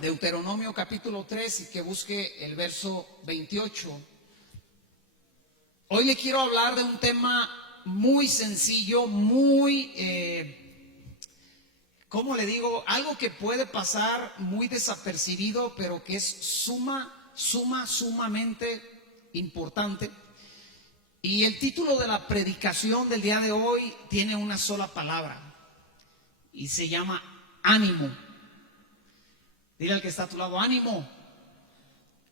Deuteronomio capítulo 3 y que busque el verso 28. Hoy le quiero hablar de un tema muy sencillo, muy, ¿cómo le digo? Algo que puede pasar muy desapercibido, pero que es sumamente importante. Y el título de la predicación del día de hoy tiene una sola palabra y se llama ánimo. Dile al que está a tu lado, ánimo.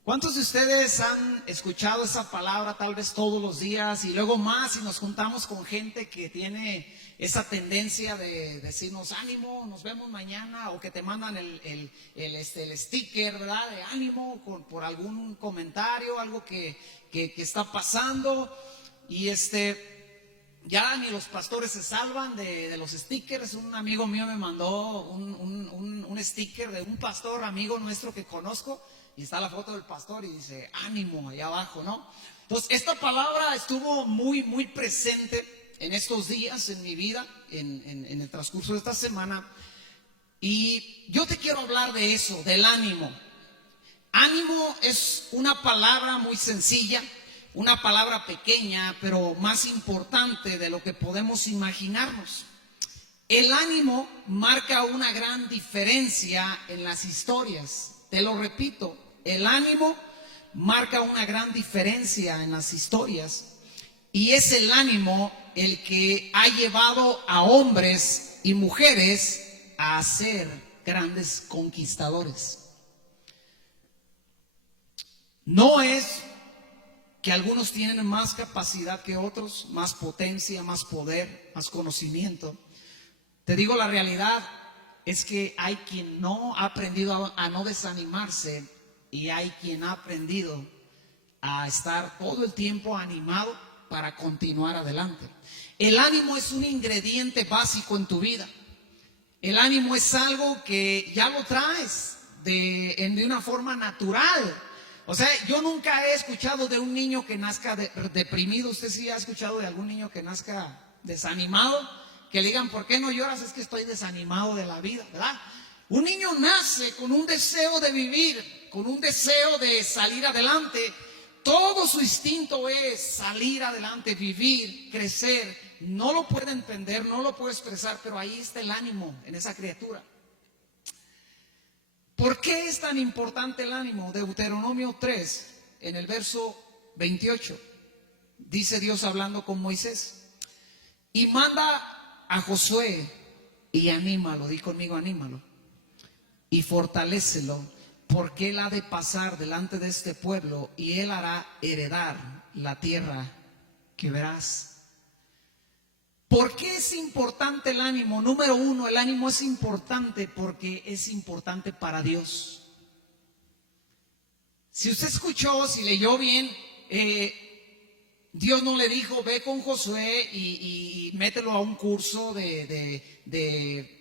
¿Cuántos de ustedes han escuchado esa palabra tal vez todos los días y luego más si nos juntamos con gente que tiene esa tendencia de decirnos ánimo, nos vemos mañana, o que te mandan el sticker, ¿verdad? De ánimo por algún comentario, algo que está pasando, y ya ni los pastores se salvan de los stickers. Un amigo mío me mandó un sticker de un pastor amigo nuestro que conozco, y está la foto del pastor y dice ánimo allá abajo, ¿no? Entonces esta palabra estuvo muy presente en estos días en mi vida, en el transcurso de esta semana, y yo te quiero hablar de eso, del ánimo. Ánimo es una palabra muy sencilla, una palabra pequeña, pero más importante de lo que podemos imaginarnos. El ánimo marca una gran diferencia en las historias. Te lo repito, el ánimo marca una gran diferencia en las historias, y es el ánimo el que ha llevado a hombres y mujeres a ser grandes conquistadores. No es que algunos tienen más capacidad que otros, más potencia, más poder, más conocimiento. Te digo, la realidad es que hay quien no ha aprendido a no desanimarse, y hay quien ha aprendido a estar todo el tiempo animado para continuar adelante. El ánimo es un ingrediente básico en tu vida. El ánimo es algo que ya lo traes de una forma natural. O sea, yo nunca he escuchado de un niño que nazca deprimido. ¿Usted sí ha escuchado de algún niño que nazca desanimado? Que le digan, ¿por qué no lloras? Es que estoy desanimado de la vida, ¿verdad? Un niño nace con un deseo de vivir, con un deseo de salir adelante. Todo su instinto es salir adelante, vivir, crecer. No lo puede entender, no lo puede expresar, pero ahí está el ánimo en esa criatura. ¿Por qué es tan importante el ánimo? Deuteronomio 3, en el verso 28, dice Dios hablando con Moisés: y manda a Josué y anímalo, di conmigo, anímalo, y fortalécelo, porque él ha de pasar delante de este pueblo, y él hará heredar la tierra que verás. ¿Por qué es importante el ánimo? Número uno, el ánimo es importante porque es importante para Dios. Si usted escuchó, si leyó bien, Dios no le dijo, ve con Josué y mételo a un curso de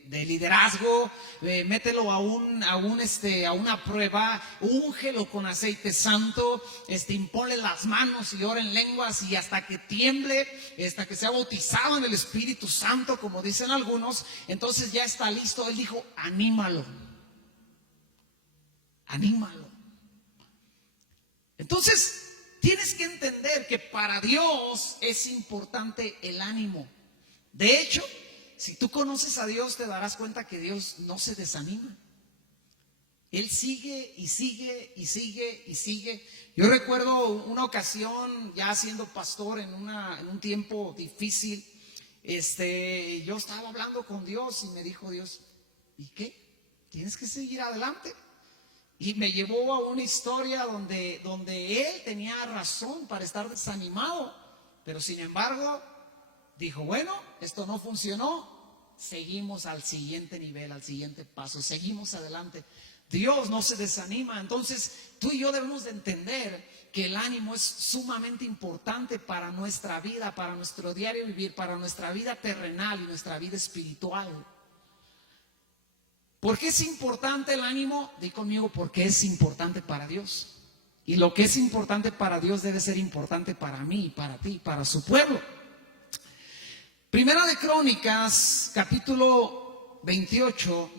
liderazgo, mételo a una prueba, úngelo con aceite santo, imponle las manos y ora en lenguas, y hasta que tiemble, hasta que sea bautizado en el Espíritu Santo, como dicen algunos, entonces ya está listo. Él dijo, anímalo. Entonces, tienes que entender que para Dios es importante el ánimo. De hecho, si tú conoces a Dios, te darás cuenta que Dios no se desanima. Él sigue y sigue y sigue y sigue. Yo recuerdo una ocasión, ya siendo pastor en un tiempo difícil, yo estaba hablando con Dios y me dijo Dios, ¿y qué? Tienes que seguir adelante. Y me llevó a una historia donde él tenía razón para estar desanimado, pero sin embargo dijo, bueno, esto no funcionó, seguimos al siguiente nivel, al siguiente paso, seguimos adelante. Dios no se desanima. Entonces tú y yo debemos de entender que el ánimo es sumamente importante para nuestra vida, para nuestro diario vivir, para nuestra vida terrenal y nuestra vida espiritual. ¿Por qué es importante el ánimo? Di conmigo, porque es importante para Dios. Y lo que es importante para Dios debe ser importante para mí, para ti, para su pueblo. Primera de Crónicas, capítulo 28,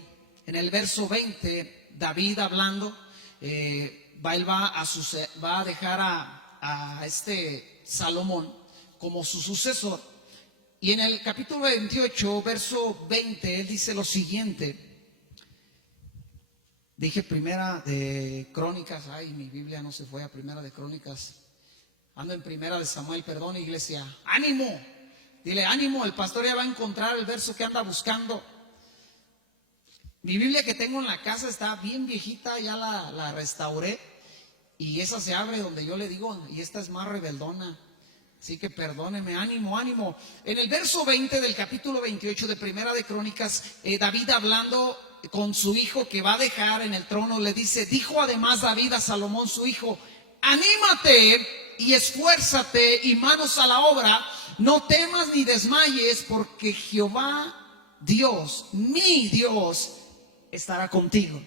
en el verso 20, David hablando, él va a dejar a este Salomón como su sucesor. Y en el capítulo 28, verso 20, él dice lo siguiente. Dije primera de Crónicas, ay, mi Biblia no se fue a primera de Crónicas. Ando en primera de Samuel, perdón, iglesia. ¡Ánimo! Dile, ánimo, el pastor ya va a encontrar el verso que anda buscando. Mi Biblia que tengo en la casa está bien viejita, ya la restauré. Y esa se abre donde yo le digo, y esta es más rebeldona. Así que perdóneme, ánimo, ánimo. En el verso 20 del capítulo 28 de Primera de Crónicas, David hablando con su hijo que va a dejar en el trono, le dice, dijo además David a Salomón su hijo, anímate y esfuérzate y manos a la obra, no temas ni desmayes, porque Jehová Dios, mi Dios, estará contigo.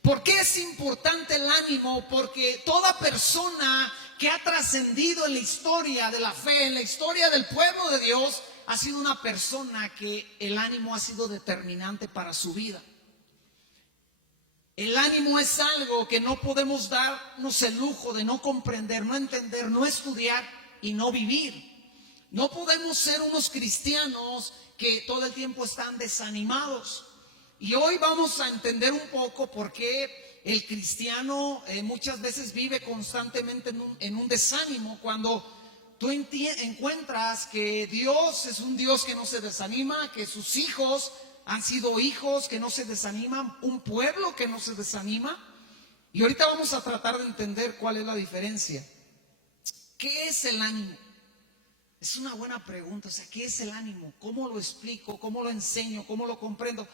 ¿Por qué es importante el ánimo? Porque toda persona que ha trascendido en la historia de la fe, en la historia del pueblo de Dios, ha sido una persona que el ánimo ha sido determinante para su vida. El ánimo es algo que no podemos darnos el lujo de no comprender, no entender, no estudiar y no vivir. No podemos ser unos cristianos que todo el tiempo están desanimados. Y hoy vamos a entender un poco por qué el cristiano muchas veces vive constantemente en un desánimo, cuando tú encuentras que Dios es un Dios que no se desanima, que sus hijos han sido hijos que no se desaniman, un pueblo que no se desanima. Y ahorita vamos a tratar de entender cuál es la diferencia. ¿Qué es el ánimo? Es una buena pregunta. O sea, ¿qué es el ánimo? ¿Cómo lo explico? ¿Cómo lo enseño? ¿Cómo lo comprendo?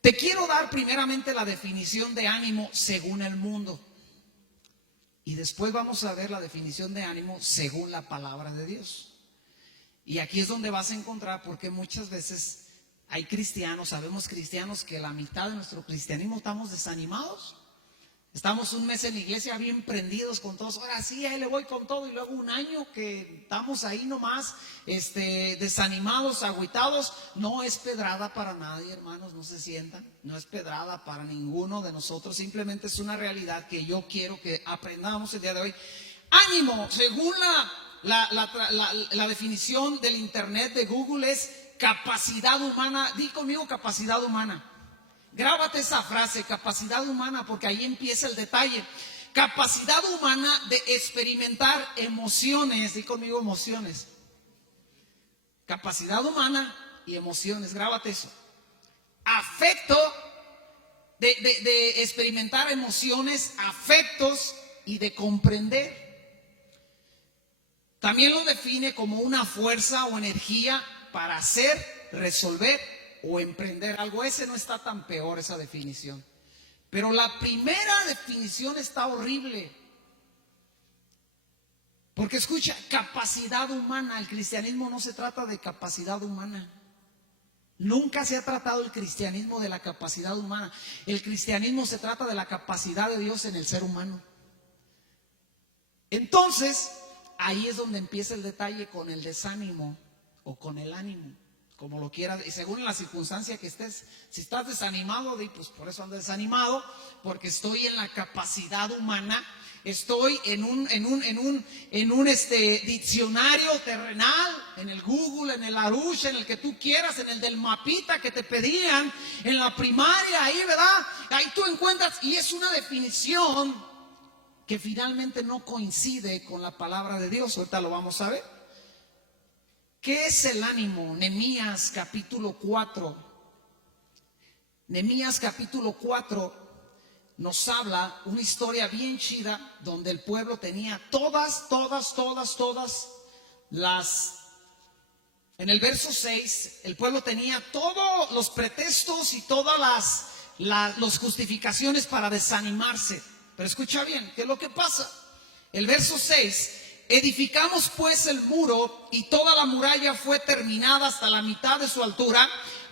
Te quiero dar primeramente la definición de ánimo según el mundo. Y después vamos a ver la definición de ánimo según la palabra de Dios. Y aquí es donde vas a encontrar, porque muchas veces hay cristianos, sabemos cristianos que la mitad de nuestro cristianismo estamos desanimados. Estamos un mes en la iglesia bien prendidos con todos. Ahora sí, ahí le voy con todo. Y luego un año que estamos ahí nomás, desanimados, agüitados. No es pedrada para nadie, hermanos, no se sientan. No es pedrada para ninguno de nosotros. Simplemente es una realidad que yo quiero que aprendamos el día de hoy. Ánimo, según la definición del internet de Google, es capacidad humana. Di conmigo, capacidad humana. Grábate esa frase, capacidad humana, porque ahí empieza el detalle. Capacidad humana de experimentar emociones. Di conmigo, emociones. Capacidad humana y emociones. Grábate eso. Afecto, de experimentar emociones, afectos y de comprender. También lo define como una fuerza o energía para hacer, resolver o emprender algo. Ese no está tan peor, esa definición. Pero la primera definición está horrible. Porque escucha, capacidad humana. El cristianismo no se trata de capacidad humana. Nunca se ha tratado el cristianismo de la capacidad humana. El cristianismo se trata de la capacidad de Dios en el ser humano. Entonces, ahí es donde empieza el detalle con el desánimo o con el ánimo, como lo quieras, y según la circunstancia que estés. Si estás desanimado, pues por eso ando desanimado, porque estoy en la capacidad humana, estoy en un diccionario terrenal, en el Google, en el Arush, en el que tú quieras, en el del mapita que te pedían en la primaria, ahí, ¿verdad? Ahí tú encuentras, y es una definición que finalmente no coincide con la palabra de Dios. Ahorita lo vamos a ver. ¿Qué es el ánimo? Nehemías capítulo 4. Nehemías capítulo 4 nos habla una historia bien chida, donde el pueblo tenía todas las... En el verso 6, el pueblo tenía todos los pretextos y todas las justificaciones para desanimarse. Pero escucha bien, ¿qué es lo que pasa? El verso 6... Edificamos pues el muro y toda la muralla fue terminada hasta la mitad de su altura,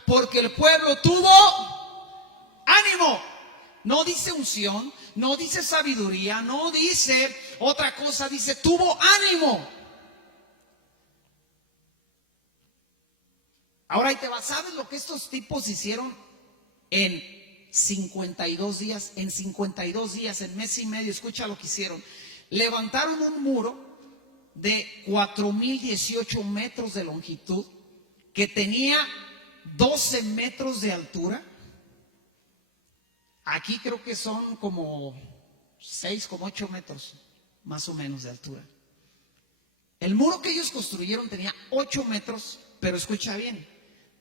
porque el pueblo tuvo ánimo. No dice unción, no dice sabiduría, no dice otra cosa, dice tuvo ánimo. Ahora ahí te vas, ¿sabes lo que estos tipos hicieron en 52 días, en 52 días, en mes y medio, escucha lo que hicieron. Levantaron un muro de 4,018 metros de longitud, que tenía 12 metros de altura. Aquí creo que son como 6, como 8 metros, más o menos, de altura. El muro que ellos construyeron tenía 8 metros, pero escucha bien,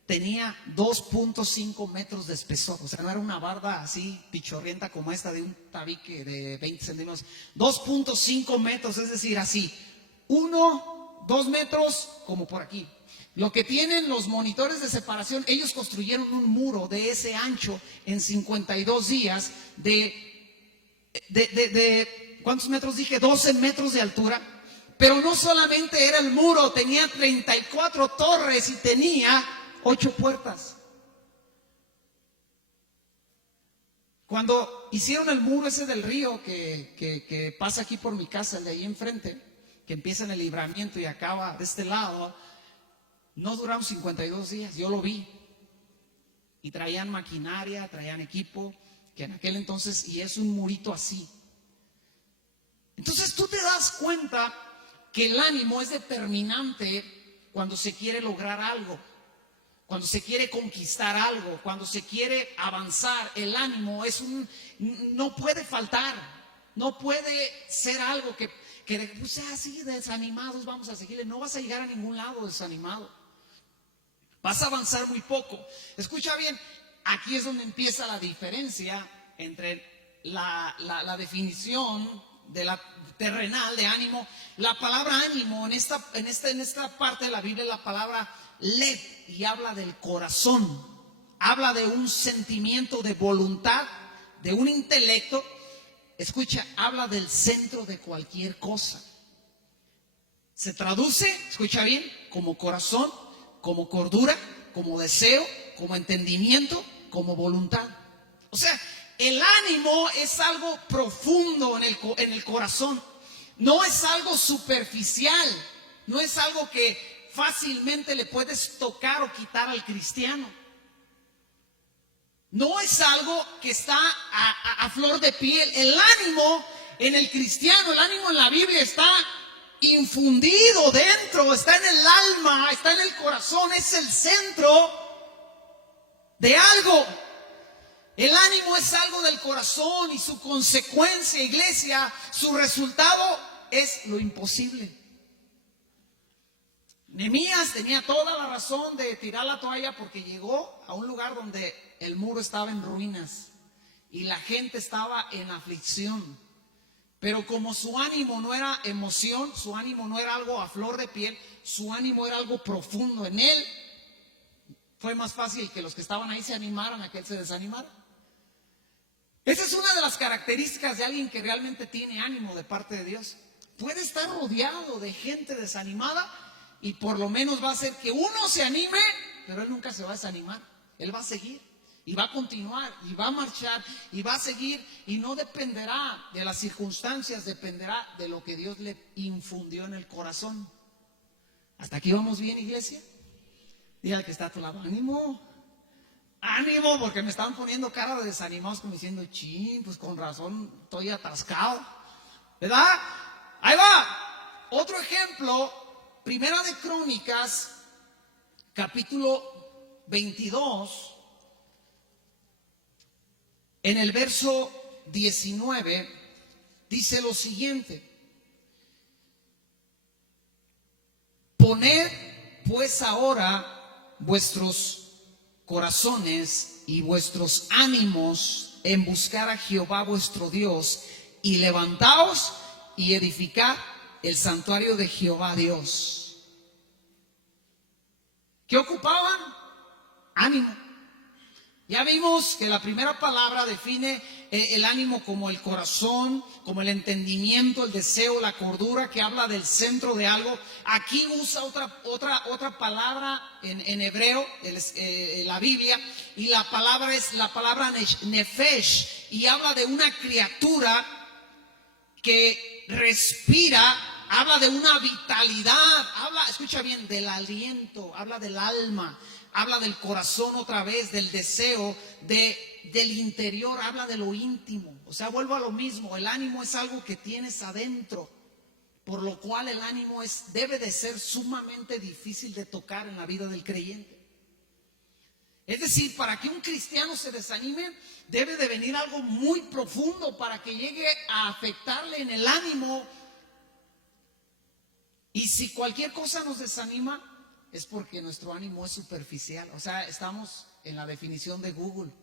tenía 2.5 metros de espesor. O sea, no era una barda así pichorrienta como esta de un tabique de 20 centímetros. 2.5 metros, es decir, así, 1, 2 metros como por aquí. Lo que tienen los monitores de separación, ellos construyeron un muro de ese ancho en 52 días de ¿cuántos metros dije? 12 metros de altura. Pero no solamente era el muro, tenía 34 torres y tenía 8 puertas. Cuando hicieron el muro ese del río que pasa aquí por mi casa, el de ahí enfrente, que empieza en el Libramiento y acaba de este lado, no duraron 52 días, yo lo vi. Y traían maquinaria, traían equipo, que en aquel entonces, y es un murito así. Entonces tú te das cuenta que el ánimo es determinante cuando se quiere lograr algo, cuando se quiere conquistar algo, cuando se quiere avanzar. El ánimo no puede faltar, no puede ser algo que pues así desanimados vamos a seguirle. No vas a llegar a ningún lado desanimado, vas a avanzar muy poco. Escucha bien, aquí es donde empieza la diferencia entre la definición de la terrenal de ánimo. La palabra ánimo en esta parte de la Biblia es la palabra lev, y habla del corazón, habla de un sentimiento de voluntad, de un intelecto. Escucha, habla del centro de cualquier cosa. Se traduce, escucha bien, como corazón, como cordura, como deseo, como entendimiento, como voluntad. O sea, el ánimo es algo profundo en el corazón. No es algo superficial, no es algo que fácilmente le puedes tocar o quitar al cristiano. No es algo que está a flor de piel. El ánimo en el cristiano, el ánimo en la Biblia está infundido dentro, está en el alma, está en el corazón, es el centro de algo. El ánimo es algo del corazón y su consecuencia, iglesia, su resultado es lo imposible. Nehemías tenía toda la razón de tirar la toalla porque llegó a un lugar donde el muro estaba en ruinas y la gente estaba en aflicción. Pero como su ánimo no era emoción, su ánimo no era algo a flor de piel, su ánimo era algo profundo en él, fue más fácil que los que estaban ahí se animaran a que él se desanimara. Esa es una de las características de alguien que realmente tiene ánimo de parte de Dios. Puede estar rodeado de gente desanimada y por lo menos va a hacer que uno se anime, pero él nunca se va a desanimar. Él va a seguir y va a continuar y va a marchar y va a seguir, y no dependerá de las circunstancias, dependerá de lo que Dios le infundió en el corazón. ¿Hasta aquí vamos bien, iglesia? Dígale que está a tu lado, ánimo. Ánimo, porque me estaban poniendo cara de desanimados como diciendo, chin, pues con razón estoy atascado, ¿verdad? Ahí va, otro ejemplo, Primera de Crónicas, capítulo 22, en el verso 19, dice lo siguiente: poned pues ahora vuestros corazones y vuestros ánimos en buscar a Jehová vuestro Dios, y levantaos y edificad el santuario de Jehová Dios. ¿Qué ocupaban? Ánimo. Ya vimos que la primera palabra define el ánimo como el corazón, como el entendimiento, el deseo, la cordura, que habla del centro de algo. Aquí usa otra palabra en hebreo, la Biblia, y la palabra es la palabra nefesh, y habla de una criatura que respira habla de una vitalidad, habla, escucha bien, del aliento, habla del alma, habla del corazón otra vez, del deseo, del interior, habla de lo íntimo. O sea, vuelvo a lo mismo, el ánimo es algo que tienes adentro, por lo cual el ánimo debe de ser sumamente difícil de tocar en la vida del creyente. Es decir, para que un cristiano se desanime, debe de venir algo muy profundo para que llegue a afectarle en el ánimo. Y si cualquier cosa nos desanima, es porque nuestro ánimo es superficial. O sea, estamos en la definición de Google.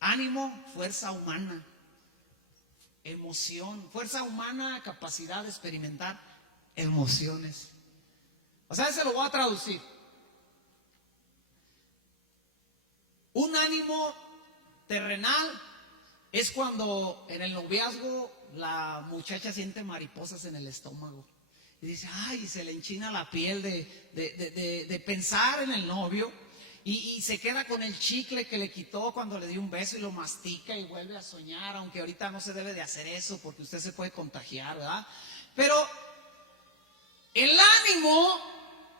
Ánimo, fuerza humana. Emoción, fuerza humana, capacidad de experimentar emociones. O sea, se lo voy a traducir. Un ánimo terrenal es cuando en el noviazgo la muchacha siente mariposas en el estómago y dice, ay, se le enchina la piel de pensar en el novio y se queda con el chicle que le quitó cuando le dio un beso y lo mastica y vuelve a soñar, aunque ahorita no se debe de hacer eso porque usted se puede contagiar, ¿verdad? Pero el ánimo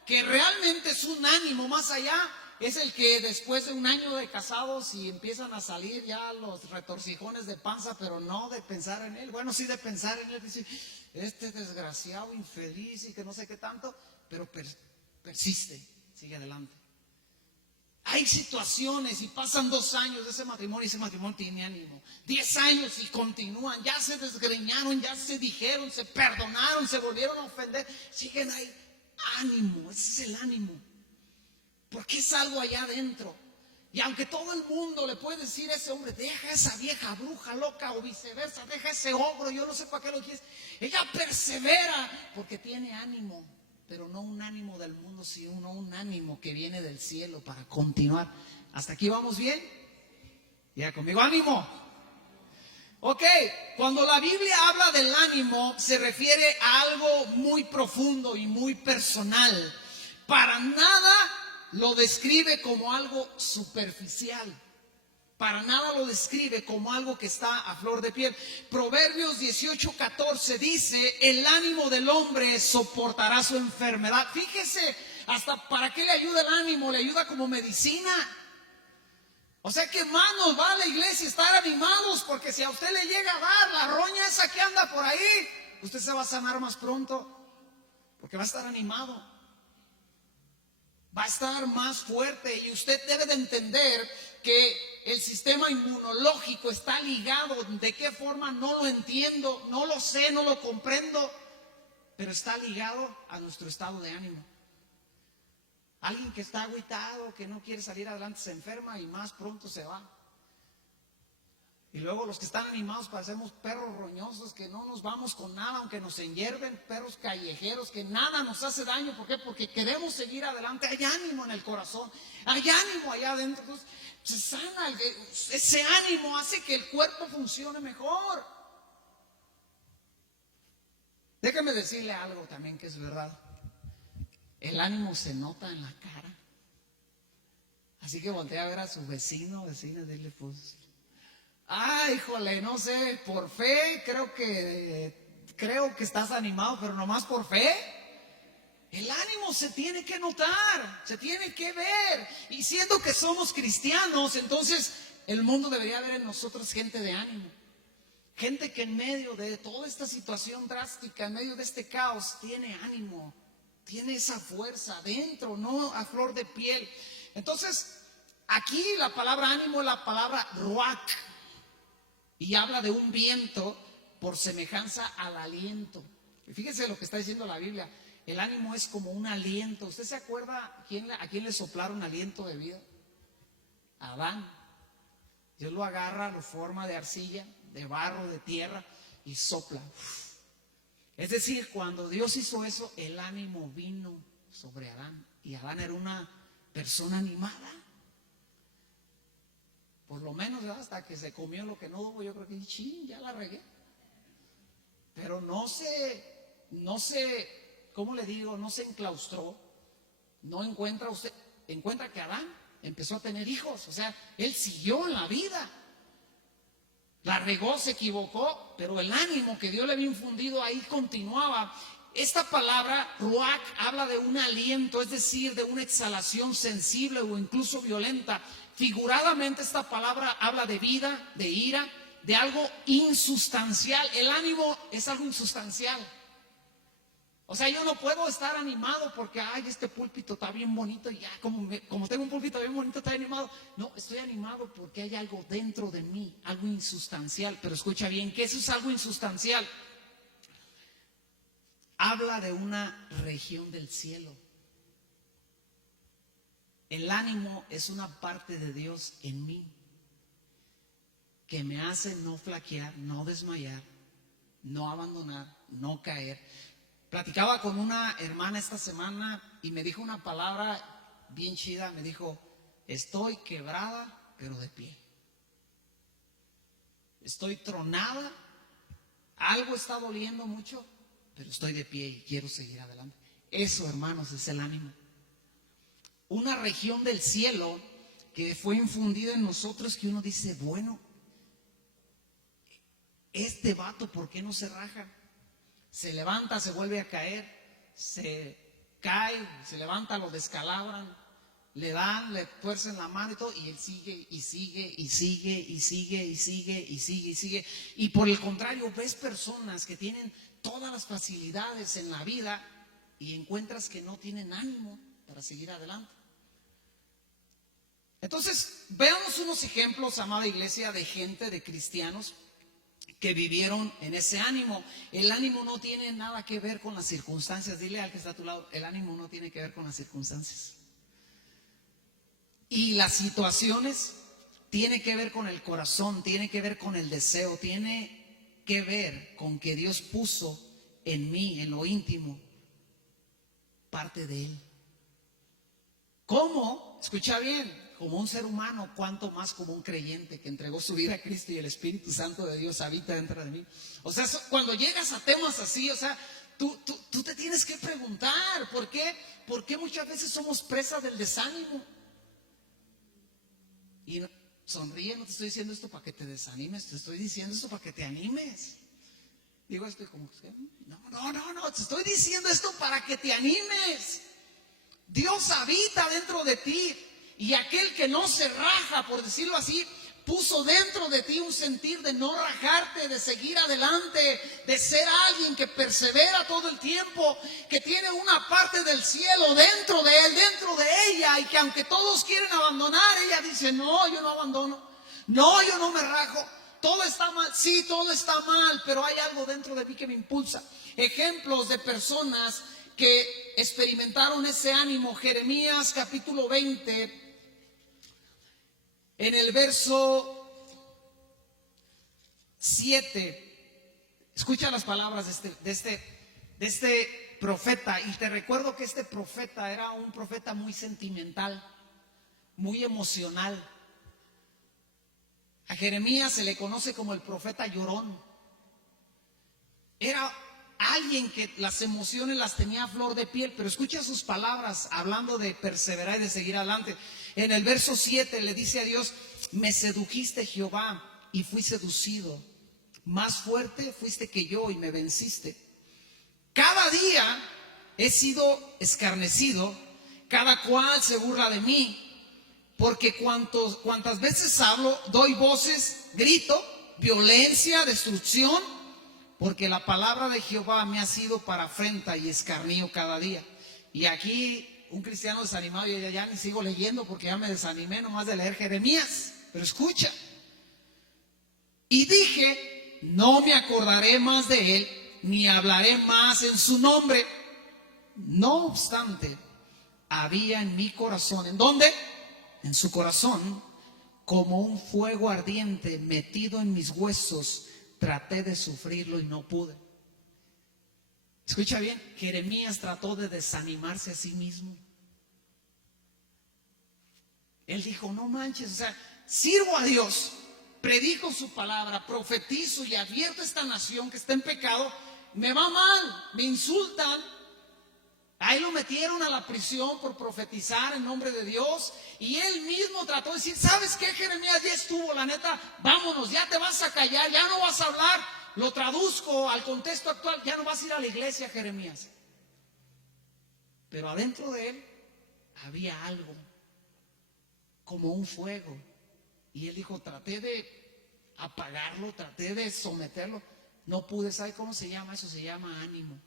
que realmente es un ánimo más allá es el que después de un año de casados y empiezan a salir ya los retorcijones de panza, pero no de pensar en él. Bueno, sí de pensar en él, decir, este desgraciado, infeliz y que no sé qué tanto, pero persiste, sigue adelante. Hay situaciones y pasan 2 años de ese matrimonio tiene ánimo. 10 años y continúan, ya se desgreñaron, ya se dijeron, se perdonaron, se volvieron a ofender, siguen ahí. Ánimo, ese es el ánimo. Porque es algo allá adentro. Y aunque todo el mundo le puede decir a ese hombre, deja a esa vieja bruja loca o viceversa, deja a ese ogro, yo no sé para qué lo quieres. Ella persevera porque tiene ánimo, pero no un ánimo del mundo, sino un ánimo que viene del cielo para continuar. ¿Hasta aquí vamos bien? Ya conmigo, ánimo. Ok, cuando la Biblia habla del ánimo, se refiere a algo muy profundo y muy personal. Para nada lo describe como algo superficial. Para nada lo describe como algo que está a flor de piel. Proverbios 18:14 dice, el ánimo del hombre soportará su enfermedad. Fíjese, hasta para qué le ayuda el ánimo, le ayuda como medicina. O sea que más nos va a la iglesia estar animados, porque si a usted le llega a dar la roña esa que anda por ahí, usted se va a sanar más pronto, porque va a estar animado. Va a estar más fuerte y usted debe de entender que el sistema inmunológico está ligado. ¿De qué forma? No lo entiendo, no lo sé, no lo comprendo, pero está ligado a nuestro estado de ánimo. Alguien que está agüitado, que no quiere salir adelante, se enferma y más pronto se va. Y luego los que están animados parecemos perros roñosos que no nos vamos con nada, aunque nos enyerben, perros callejeros que nada nos hace daño. ¿Por qué? Porque queremos seguir adelante. Hay ánimo en el corazón, hay ánimo allá adentro. Entonces, se sana, ese ánimo hace que el cuerpo funcione mejor. Déjame decirle algo también que es verdad. El ánimo se nota en la cara. Así que voltea a ver a su vecina, dile pues... Ay, híjole, no sé, por fe creo que estás animado, pero nomás por fe. El ánimo se tiene que notar, se tiene que ver. Y siendo que somos cristianos, entonces el mundo debería ver en nosotros gente de ánimo. Gente que en medio de toda esta situación drástica, en medio de este caos, tiene ánimo, tiene esa fuerza dentro, no a flor de piel. Entonces, aquí la palabra ánimo es la palabra ruach. Y habla de un viento por semejanza al aliento. Y fíjense lo que está diciendo la Biblia. El ánimo es como un aliento. ¿Usted se acuerda a quién le soplaron aliento de vida? A Adán. Dios lo agarra, lo forma de arcilla, de barro, de tierra y sopla. Es decir, cuando Dios hizo eso, el ánimo vino sobre Adán. Y Adán era una persona animada. Por lo menos hasta que se comió lo que no hubo, yo creo que ya la regué. Pero no se, ¿cómo le digo? No se enclaustró. No encuentra que Adán empezó a tener hijos. O sea, él siguió en la vida. La regó, se equivocó, pero el ánimo que Dios le había infundido ahí continuaba. Esta palabra, ruach, habla de un aliento, es decir, de una exhalación sensible o incluso violenta. Figuradamente esta palabra habla de vida, de ira, de algo insustancial. El ánimo es algo insustancial. O sea, yo no puedo estar animado porque, ay, este púlpito está bien bonito y ya, como tengo un púlpito bien bonito, está animado. No, estoy animado porque hay algo dentro de mí, algo insustancial. Pero escucha bien, ¿qué eso es algo insustancial? Habla de una región del cielo. El ánimo es una parte de Dios en mí que me hace no flaquear, no desmayar, no abandonar, no caer. Platicaba con una hermana esta semana y me dijo una palabra bien chida. Me dijo, estoy quebrada, pero de pie. Estoy tronada, algo está doliendo mucho, pero estoy de pie y quiero seguir adelante. Eso, hermanos, es el ánimo. Una región del cielo que fue infundida en nosotros, que uno dice, bueno, este vato, ¿por qué no se raja? Se levanta, se vuelve a caer, se cae, se levanta, lo descalabran, le dan, le tuercen la mano y todo, y él sigue, y sigue, y sigue, y sigue, y sigue, y sigue, y sigue. Y por el contrario, ves personas que tienen todas las facilidades en la vida y encuentras que no tienen ánimo para seguir adelante. Entonces, veamos unos ejemplos, amada iglesia, de gente, de cristianos que vivieron en ese ánimo. El ánimo no tiene nada que ver con las circunstancias. Dile al que está a tu lado, el ánimo no tiene que ver con las circunstancias. Y las situaciones tiene que ver con el corazón, tiene que ver con el deseo, tiene que ver con que Dios puso en mí, en lo íntimo, parte de Él. ¿Cómo? Escucha bien. Como un ser humano, cuanto más como un creyente que entregó su vida a Cristo y el Espíritu Santo de Dios habita dentro de mí. O sea, cuando llegas a temas así, o sea, tú te tienes que preguntar, ¿por qué? ¿Por qué muchas veces somos presas del desánimo? Y sonríe, no te estoy diciendo esto para que te desanimes, te estoy diciendo esto para que te animes. Digo esto y como, no, te estoy diciendo esto para que te animes. Dios habita dentro de ti. Y aquel que no se raja, por decirlo así, puso dentro de ti un sentir de no rajarte, de seguir adelante, de ser alguien que persevera todo el tiempo, que tiene una parte del cielo dentro de él, dentro de ella, y que aunque todos quieren abandonar, ella dice, no, yo no abandono, no, yo no me rajo, todo está mal, sí, todo está mal, pero hay algo dentro de mí que me impulsa. Ejemplos de personas que experimentaron ese ánimo. Jeremías capítulo 20, en el verso 7, escucha las palabras de este profeta. Y te recuerdo que este profeta era un profeta muy sentimental, muy emocional. A Jeremías se le conoce como el profeta llorón. Era alguien que las emociones las tenía a flor de piel, pero escucha sus palabras hablando de perseverar y de seguir adelante. En el verso 7 le dice a Dios, me sedujiste, Jehová, y fui seducido. Más fuerte fuiste que yo y me venciste. Cada día he sido escarnecido, cada cual se burla de mí, porque cuantas veces hablo, doy voces, grito, violencia, destrucción, porque la palabra de Jehová me ha sido para afrenta y escarnio cada día. Y aquí un cristiano desanimado, yo ya ni sigo leyendo porque ya me desanimé nomás de leer Jeremías. Pero escucha. Y dije, no me acordaré más de él, ni hablaré más en su nombre. No obstante, había en mi corazón, ¿en dónde? En su corazón, como un fuego ardiente metido en mis huesos. Traté de sufrirlo y no pude. Escucha bien, Jeremías trató de desanimarse a sí mismo. Él dijo, no manches, o sea, sirvo a Dios, predico su palabra, profetizo y advierto a esta nación que está en pecado, me va mal, me insultan, Ahí lo metieron a la prisión por profetizar en nombre de Dios. Y él mismo trató de decir, ¿sabes qué, Jeremías? Ya estuvo, la neta, vámonos, ya te vas a callar, ya no vas a hablar. Lo traduzco al contexto actual, ya no vas a ir a la iglesia, Jeremías. Pero adentro de él había algo, como un fuego. Y él dijo, traté de apagarlo, traté de someterlo. No pude. ¿Sabe cómo se llama eso? Se llama ánimo.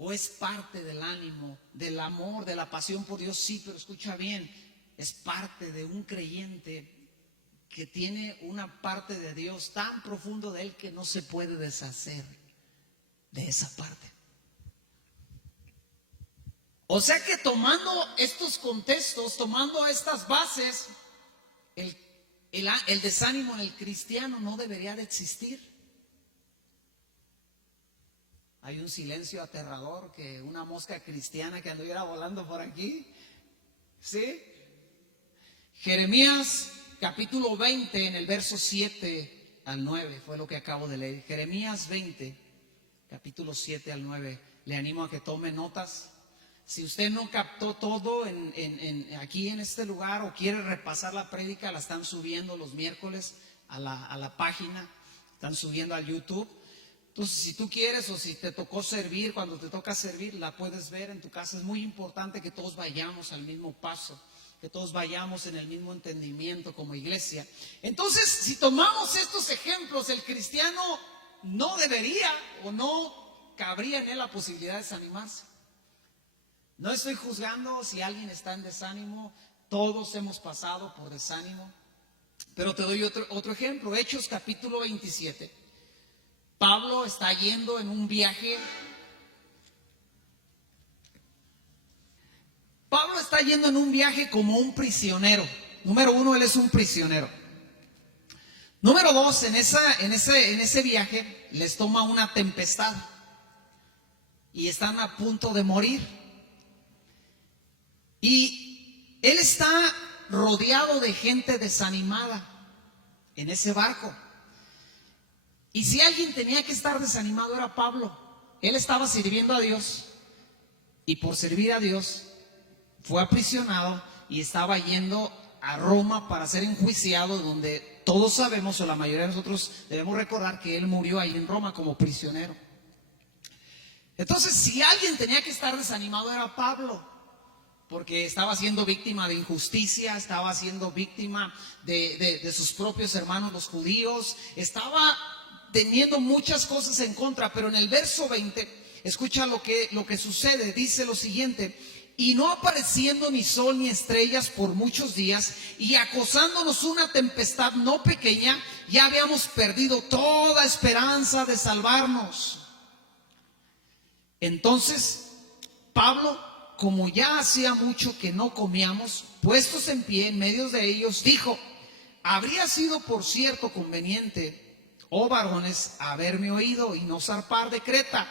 O es parte del ánimo, del amor, de la pasión por Dios, sí, pero escucha bien, es parte de un creyente que tiene una parte de Dios tan profundo de él que no se puede deshacer de esa parte. O sea que tomando estos contextos, tomando estas bases, el desánimo en el cristiano no debería de existir. Hay un silencio aterrador, que una mosca cristiana que anduviera volando por aquí. ¿Sí? Jeremías capítulo 20 en el verso 7 al 9 fue lo que acabo de leer. Jeremías 20, capítulo 7 al 9. Le animo a que tome notas. Si usted no captó todo aquí en este lugar o quiere repasar la prédica, la están subiendo los miércoles a la página, están subiendo al YouTube. Entonces, si tú quieres o si te tocó servir, cuando te toca servir, la puedes ver en tu casa. Es muy importante que todos vayamos al mismo paso, que todos vayamos en el mismo entendimiento como iglesia. Entonces, si tomamos estos ejemplos, el cristiano no debería o no cabría en él la posibilidad de desanimarse. No estoy juzgando si alguien está en desánimo, todos hemos pasado por desánimo. Pero te doy otro ejemplo, Hechos capítulo 27. Pablo está yendo en un viaje. Pablo está yendo en un viaje como un prisionero. Número uno, él es un prisionero. Número dos, en ese viaje les toma una tempestad y están a punto de morir. Y él está rodeado de gente desanimada en ese barco. Y si alguien tenía que estar desanimado era Pablo. Él estaba sirviendo a Dios y por servir a Dios fue aprisionado y estaba yendo a Roma para ser enjuiciado, donde todos sabemos, o la mayoría de nosotros debemos recordar, que él murió ahí en Roma como prisionero. Entonces, si alguien tenía que estar desanimado era Pablo, porque estaba siendo víctima de injusticia, estaba siendo víctima de sus propios hermanos los judíos, estaba teniendo muchas cosas en contra. Pero en el verso 20, escucha lo que sucede. Dice lo siguiente: y no apareciendo ni sol ni estrellas por muchos días, y acosándonos una tempestad no pequeña, ya habíamos perdido toda esperanza de salvarnos. Entonces Pablo, como ya hacía mucho que no comíamos, puestos en pie en medio de ellos, dijo: habría sido por cierto conveniente, oh varones, haberme oído y no zarpar de Creta,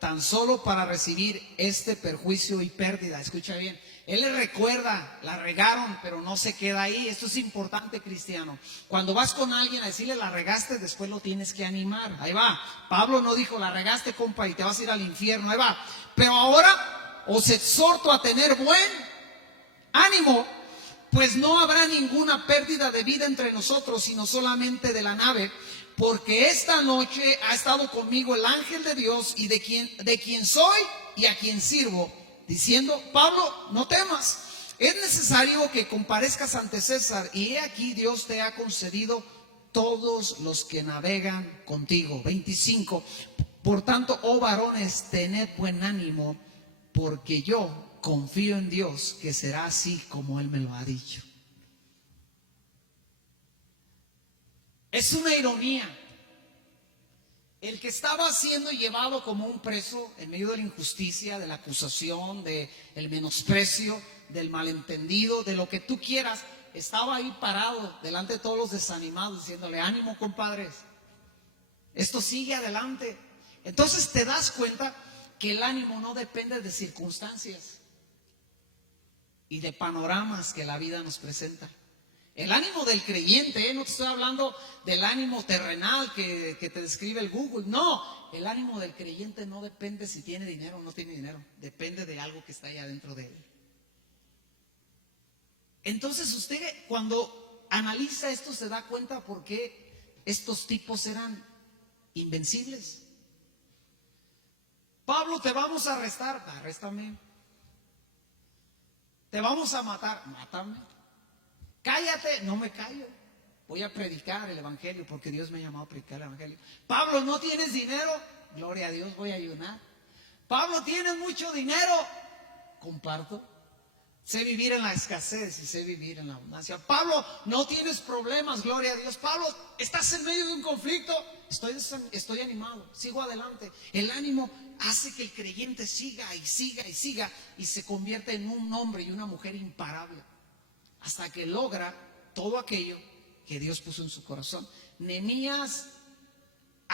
tan solo para recibir este perjuicio y pérdida. Escucha bien, él le recuerda, la regaron, pero no se queda ahí. Esto es importante, cristiano. Cuando vas con alguien a decirle la regaste, después lo tienes que animar. Ahí va. Pablo no dijo la regaste, compa, y te vas a ir al infierno. Ahí va. Pero ahora os exhorto a tener buen ánimo, pues no habrá ninguna pérdida de vida entre nosotros, sino solamente de la nave. Porque esta noche ha estado conmigo el ángel de Dios, y de quien soy y a quien sirvo, diciendo: Pablo, no temas, es necesario que comparezcas ante César, y he aquí Dios te ha concedido todos los que navegan contigo. 25. Por tanto, oh varones, tened buen ánimo, porque yo confío en Dios que será así como Él me lo ha dicho. Es una ironía. El que estaba siendo llevado como un preso en medio de la injusticia, de la acusación, del menosprecio, del malentendido, de lo que tú quieras, estaba ahí parado delante de todos los desanimados, diciéndole: ánimo, compadres, esto sigue adelante. Entonces te das cuenta que el ánimo no depende de circunstancias y de panoramas que la vida nos presenta. El ánimo del creyente, no te estoy hablando del ánimo terrenal que te describe el Google. No, el ánimo del creyente no depende si tiene dinero o no tiene dinero. Depende de algo que está allá dentro de él. Entonces usted cuando analiza esto se da cuenta por qué estos tipos eran invencibles. Pablo, te vamos a arrestar, arréstame. Te vamos a matar, mátame. Cállate, no me callo. Voy a predicar el evangelio porque Dios me ha llamado a predicar el evangelio. Pablo, ¿no tienes dinero? Gloria a Dios, voy a ayunar. Pablo, ¿tienes mucho dinero? Comparto. Sé vivir en la escasez y sé vivir en la abundancia. Pablo, ¿no tienes problemas? Gloria a Dios. Pablo, ¿estás en medio de un conflicto? Estoy animado, sigo adelante. El ánimo hace que el creyente siga y siga y siga y se convierte en un hombre y una mujer imparable hasta que logra todo aquello que Dios puso en su corazón. A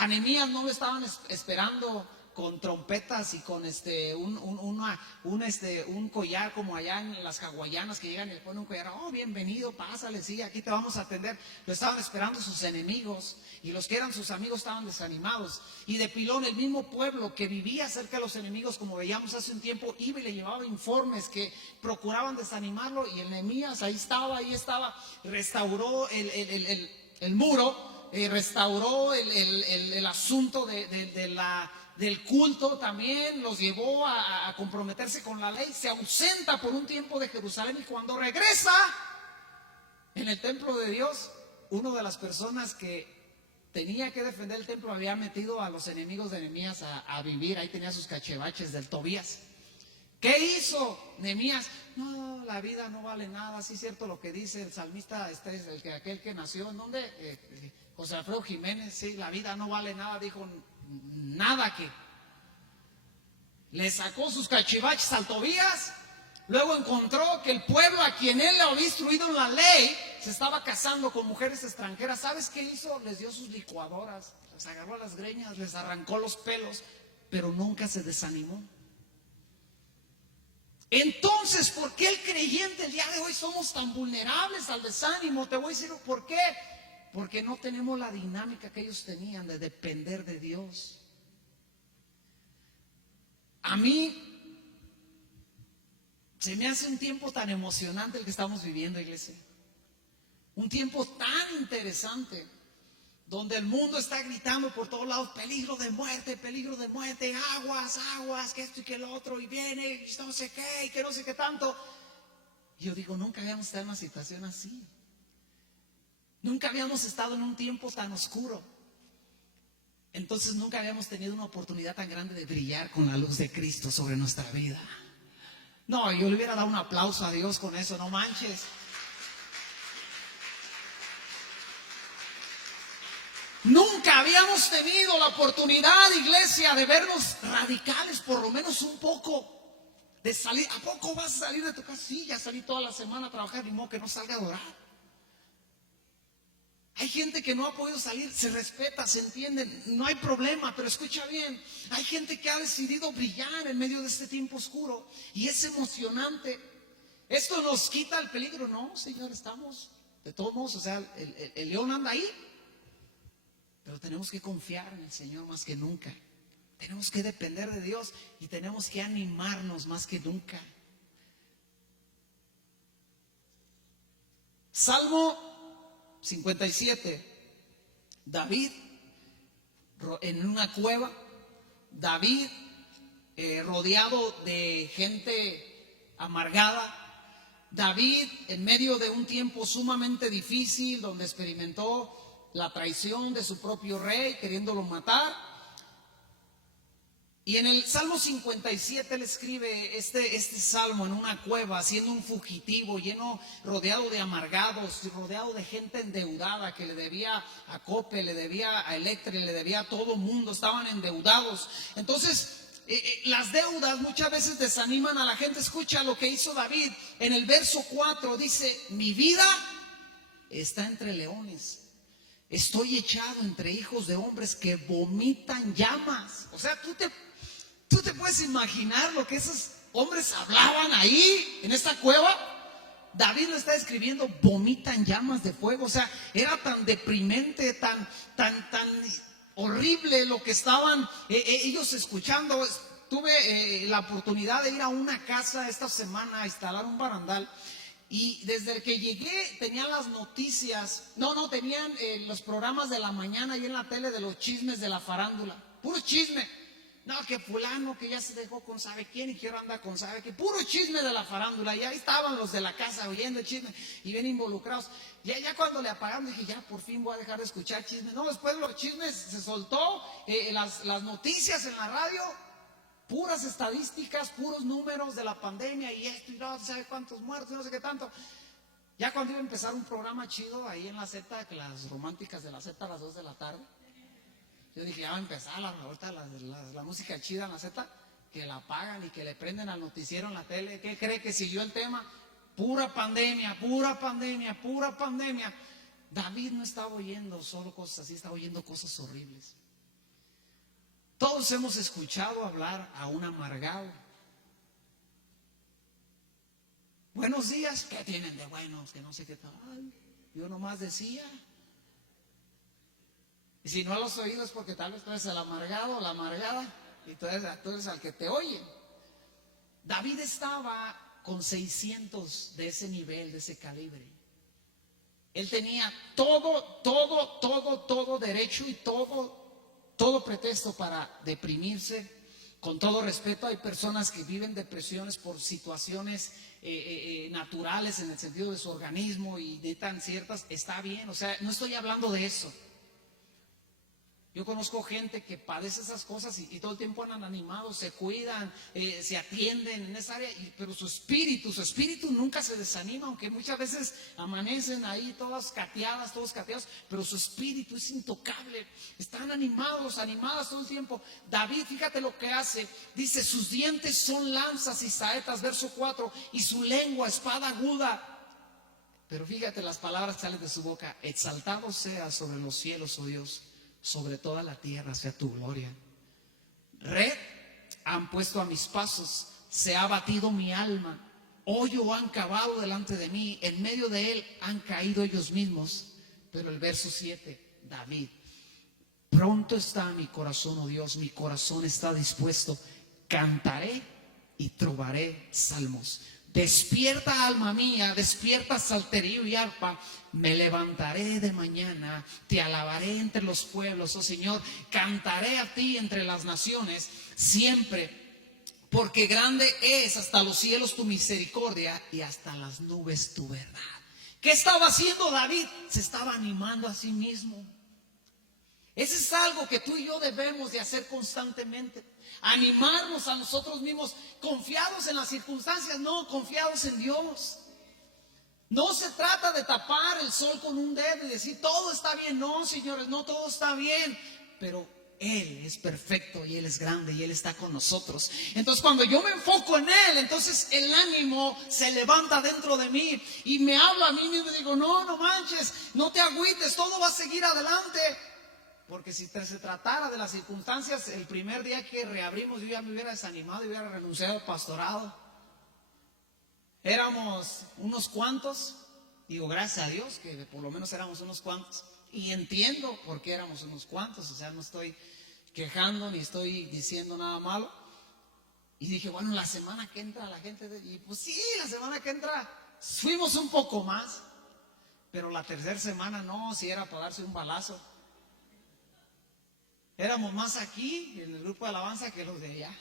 Nehemías no lo estaban esperando con trompetas y con un collar como allá en las hawaianas que llegan y le ponen un collar. Oh, bienvenido, pásale, sí, aquí te vamos a atender. Lo estaban esperando sus enemigos y los que eran sus amigos estaban desanimados. Y de pilón el mismo pueblo que vivía cerca de los enemigos, como veíamos hace un tiempo, iba y le llevaba informes que procuraban desanimarlo. Y el Nehemías ahí estaba, restauró el muro, restauró el asunto del culto también, los llevó a comprometerse con la ley. Se ausenta por un tiempo de Jerusalén y cuando regresa en el templo de Dios, una de las personas que tenía que defender el templo había metido a los enemigos de Nehemías a vivir. Ahí tenía sus cachivaches del Tobías. ¿Qué hizo Nehemías? No, la vida no vale nada. Sí es cierto lo que dice el salmista, aquel que nació, ¿en dónde? José Alfredo Jiménez. Sí, la vida no vale nada, dijo. Nada que le sacó sus cachivaches al Tobías. Luego encontró que el pueblo a quien él le había instruido en la ley se estaba casando con mujeres extranjeras. ¿Sabes qué hizo? Les dio sus licuadoras, les agarró las greñas, les arrancó los pelos, pero nunca se desanimó. Entonces, ¿por qué el creyente el día de hoy somos tan vulnerables al desánimo? Te voy a decir por qué. Porque no tenemos la dinámica que ellos tenían de depender de Dios. A mí se me hace un tiempo tan emocionante el que estamos viviendo, iglesia. Un tiempo tan interesante, donde el mundo está gritando por todos lados, peligro de muerte, aguas, que esto y que lo otro, y viene, y no sé qué, y que no sé qué tanto. Y yo digo, nunca habíamos estado en una situación así. Nunca habíamos estado en un tiempo tan oscuro. Entonces nunca habíamos tenido una oportunidad tan grande de brillar con la luz de Cristo sobre nuestra vida. No, yo le hubiera dado un aplauso a Dios con eso, no manches. Nunca habíamos tenido la oportunidad, iglesia, de vernos radicales, por lo menos un poco, de salir. ¿A poco vas a salir de tu casa? Sí, ya salí toda la semana a trabajar, ni modo que no salga a adorar. Hay gente que no ha podido salir, se respeta, se entiende, no hay problema, pero escucha bien, hay gente que ha decidido brillar en medio de este tiempo oscuro y es emocionante. ¿Esto nos quita el peligro? No, Señor, estamos, de todos modos, o sea, el león anda ahí, pero tenemos que confiar en el Señor más que nunca. Tenemos que depender de Dios y tenemos que animarnos más que nunca. Salmo 57, David en una cueva, David rodeado de gente amargada, David en medio de un tiempo sumamente difícil donde experimentó la traición de su propio rey queriéndolo matar. Y en el Salmo 57 él escribe este salmo en una cueva, siendo un fugitivo, rodeado de amargados, rodeado de gente endeudada que le debía a Cope, le debía a Electra, le debía a todo mundo, estaban endeudados. Entonces, las deudas muchas veces desaniman a la gente. Escucha lo que hizo David en el verso 4, dice: mi vida está entre leones, estoy echado entre hijos de hombres que vomitan llamas. O sea, tú te puedes imaginar lo que esos hombres hablaban ahí en esta cueva. David lo está escribiendo, vomita en llamas de fuego. O sea, era tan deprimente, tan horrible lo que estaban ellos escuchando. Tuve la oportunidad de ir a una casa esta semana a instalar un barandal. Y desde el que llegué tenían las noticias, tenían los programas de la mañana ahí en la tele de los chismes de la farándula, puro chisme. No, que fulano que ya se dejó con sabe quién y que ahora anda con sabe qué, puro chisme de la farándula. Y ahí estaban los de la casa oyendo el chisme y bien involucrados. Ya cuando le apagaron dije, ya por fin voy a dejar de escuchar chismes. No, después de los chismes se soltó las noticias en la radio. Puras estadísticas, puros números de la pandemia y esto y no sabe cuántos muertos, no sé qué tanto. Ya cuando iba a empezar un programa chido ahí en la Z, que las románticas de la Z a las 2 de la tarde, yo dije, ya va a empezar ahorita la música chida en la Z, que la apagan y que le prenden al noticiero en la tele. ¿Qué cree que siguió el tema? Pura pandemia, pura pandemia, pura pandemia. David no estaba oyendo solo cosas así, estaba oyendo cosas horribles. Todos hemos escuchado hablar a un amargado. Buenos días, ¿qué tienen de buenos? Que no sé qué tal. Yo nomás decía. Y si no lo has oído es porque tal vez tú eres el amargado o la amargada y tú eres al que te oye. David estaba con 600 de ese nivel, de ese calibre. Él tenía todo derecho y todo pretexto para deprimirse. Con todo respeto, hay personas que viven depresiones por situaciones naturales en el sentido de su organismo y de tan ciertas, está bien, o sea, no estoy hablando de eso. Yo conozco gente que padece esas cosas y todo el tiempo andan animados, se cuidan, se atienden en esa área, pero su espíritu nunca se desanima, aunque muchas veces amanecen ahí todos cateados, pero su espíritu es intocable. Están animadas todo el tiempo. David, fíjate lo que hace, dice, sus dientes son lanzas y saetas, verso 4, y su lengua espada aguda. Pero fíjate las palabras que salen de su boca, exaltado sea sobre los cielos, oh Dios, sobre toda la tierra sea tu gloria. Red han puesto a mis pasos, se ha batido mi alma, hoyo han cavado delante de mí, en medio de él han caído ellos mismos. Pero el verso 7, David, pronto está mi corazón, oh Dios, mi corazón está dispuesto, cantaré y trovaré salmos. Despierta, alma mía, despierta, salterio y arpa. Me levantaré de mañana, te alabaré entre los pueblos, oh Señor. Cantaré a ti entre las naciones siempre, porque grande es hasta los cielos tu misericordia y hasta las nubes tu verdad. ¿Qué estaba haciendo David? Se estaba animando a sí mismo. Ese es algo que tú y yo debemos de hacer constantemente. Animarnos a nosotros mismos, confiados en las circunstancias, no, confiados en Dios. No se trata de tapar el sol con un dedo y decir todo está bien. No, señores, no todo está bien. Pero Él es perfecto y Él es grande y Él está con nosotros. Entonces cuando yo me enfoco en Él, entonces el ánimo se levanta dentro de mí y me habla a mí mismo y digo, no manches, no te agüites, todo va a seguir adelante. Porque si se tratara de las circunstancias, el primer día que reabrimos yo ya me hubiera desanimado y hubiera renunciado al pastorado. Éramos unos cuantos, digo gracias a Dios que por lo menos éramos unos cuantos. Y entiendo por qué éramos unos cuantos, o sea, no estoy quejando ni estoy diciendo nada malo. Y dije, bueno, la semana que entra la gente, y pues sí, la semana que entra fuimos un poco más. Pero la tercera semana no, si era para darse un balazo. Éramos más aquí en el grupo de alabanza que los de allá.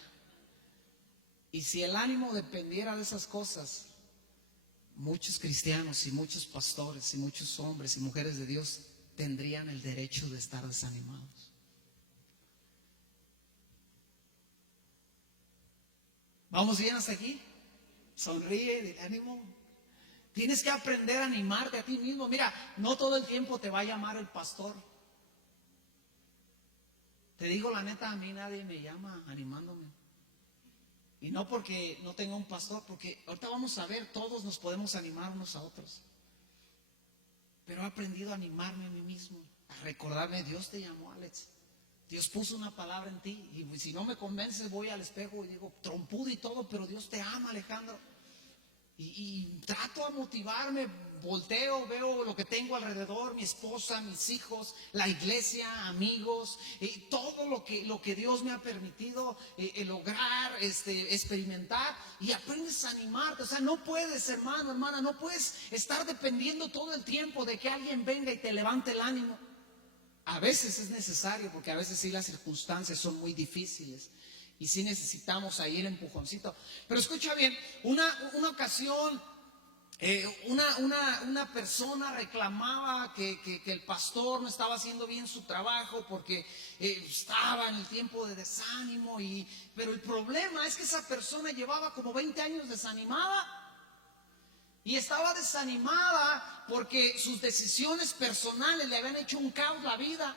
Y si el ánimo dependiera de esas cosas, muchos cristianos y muchos pastores y muchos hombres y mujeres de Dios tendrían el derecho de estar desanimados. ¿Vamos bien hasta aquí? Sonríe, de ánimo. Tienes que aprender a animarte a ti mismo. Mira, no todo el tiempo te va a llamar el pastor. Te digo la neta, a mí nadie me llama animándome. Y no porque no tenga un pastor, porque ahorita vamos a ver, todos nos podemos animar unos a otros. Pero he aprendido a animarme a mí mismo, a recordarme, Dios te llamó, Alex. Dios puso una palabra en ti. Y si no me convences, voy al espejo y digo, trompudo y todo, pero Dios te ama, Alejandro. y trato a motivarme, volteo, veo lo que tengo alrededor, mi esposa, mis hijos, la iglesia, amigos, todo lo que Dios me ha permitido lograr, experimentar, y aprendes a animarte. O sea, no puedes, hermano, hermana, no puedes estar dependiendo todo el tiempo de que alguien venga y te levante el ánimo. A veces es necesario, porque a veces sí las circunstancias son muy difíciles y sí necesitamos ahí el empujoncito. Pero escucha bien, una ocasión una persona reclamaba que el pastor no estaba haciendo bien su trabajo porque estaba en el tiempo de desánimo, pero el problema es que esa persona llevaba como 20 años desanimada. Y estaba desanimada porque sus decisiones personales le habían hecho un caos la vida.